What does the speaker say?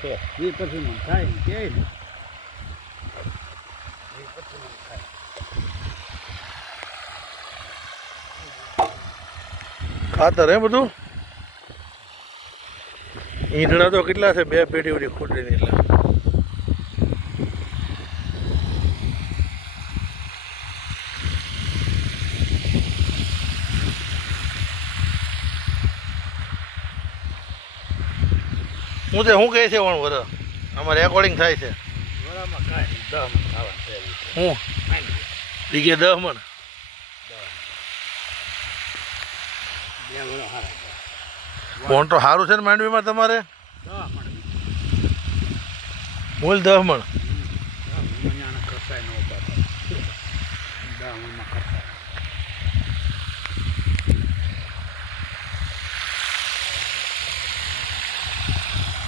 છે 20-25 મણ થાય ને કે ને 20-25 મણ થાય. ખાતર હે બધું ઈંધણા તો કેટલા છે 2 પેટી ઓલી ખોટરીની એટલે હું કહે છે વણ વર આમાં રેકોર્ડિંગ થાય છે વરામાં કાંઈ 10 મણ ખાવા છે હું બીગે 10 મણ 2 વરા હારા કોણ તો સારું છે ને માંડવીમાં તમારે 10 મણ મૂલ 10 મણ